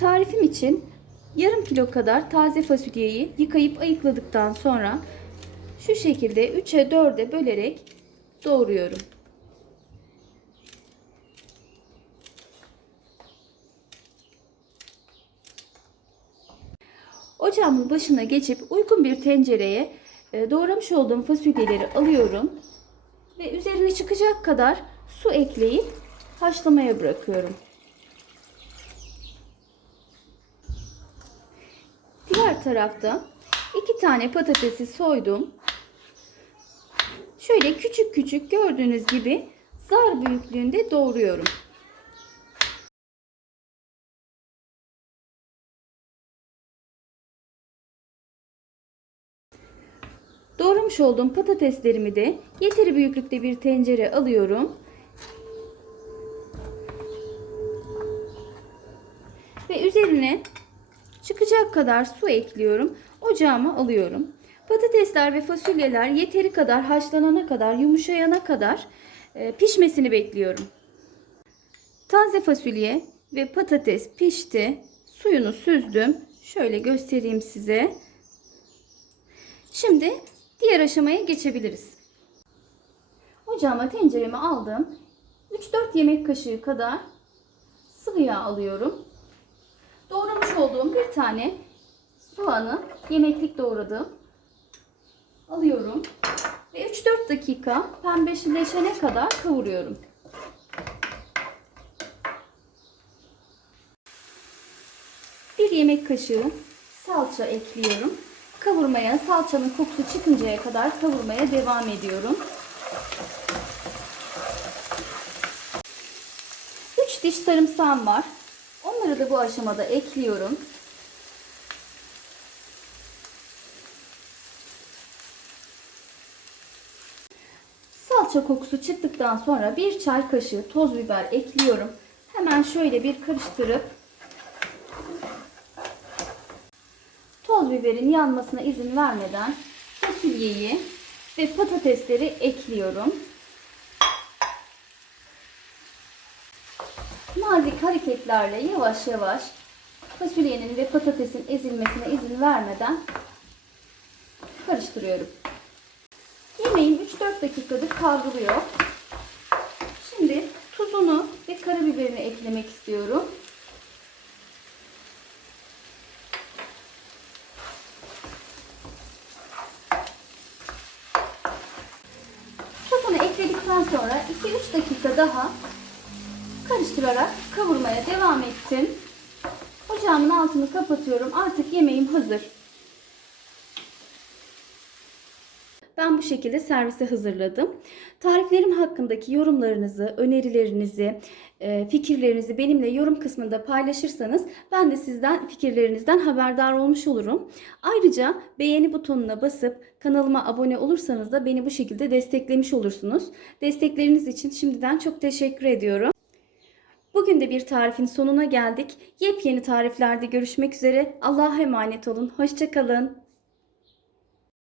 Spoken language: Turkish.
Tarifim için yarım kilo kadar taze fasulyeyi yıkayıp ayıkladıktan sonra şu şekilde 3'e 4'e bölerek doğruyorum. Ocağımın başına geçip uygun bir tencereye e, doğramış olduğum fasulyeleri alıyorum ve üzerine çıkacak kadar su ekleyip haşlamaya bırakıyorum. Diğer tarafta iki tane patatesi soydum. Şöyle küçük küçük gördüğünüz gibi zar büyüklüğünde doğruyorum. Doğramış olduğum patateslerimi de yeteri büyüklükte bir tencere alıyorum. Ve üzerine çıkacak kadar su ekliyorum. Ocağıma alıyorum. Patatesler ve fasulyeler yeteri kadar haşlanana kadar, yumuşayana kadar e, pişmesini bekliyorum. Taze fasulye ve patates pişti. Suyunu süzdüm. Şöyle göstereyim size. Şimdi diğer aşamaya geçebiliriz. Ocağıma tenceremi aldım. 3-4 yemek kaşığı kadar sıvı yağ alıyorum. Olduğum bir tane soğanı yemeklik doğradım. Alıyorum. Ve 3-4 dakika pembeleşene kadar kavuruyorum. Bir yemek kaşığı salça ekliyorum. Kavurmaya, salçanın kokusu çıkıncaya kadar kavurmaya devam ediyorum. 3 diş sarımsağım var. Onları da bu aşamada ekliyorum. Salça kokusu çıktıktan sonra bir çay kaşığı toz biber ekliyorum. Hemen şöyle bir karıştırıp toz biberin yanmasına izin vermeden fasulyeyi ve patatesleri ekliyorum. Nazik hareketlerle yavaş yavaş fasulyenin ve patatesin ezilmesine izin vermeden karıştırıyorum. Yemeğim 3-4 dakikadır kavruluyor. Şimdi tuzunu ve karabiberini eklemek istiyorum. Tuzunu ekledikten sonra 2-3 dakika daha karıştırarak kavurmaya devam ettim. Ocağımın altını kapatıyorum. Artık yemeğim hazır. Ben bu şekilde servise hazırladım. Tariflerim hakkındaki yorumlarınızı, önerilerinizi, e, fikirlerinizi benimle yorum kısmında paylaşırsanız ben de sizden fikirlerinizden haberdar olmuş olurum. Ayrıca beğeni butonuna basıp kanalıma abone olursanız da beni bu şekilde desteklemiş olursunuz. Destekleriniz için şimdiden çok teşekkür ediyorum. Bugün de bir tarifin sonuna geldik. Yepyeni tariflerde görüşmek üzere. Allah'a emanet olun. Hoşçakalın.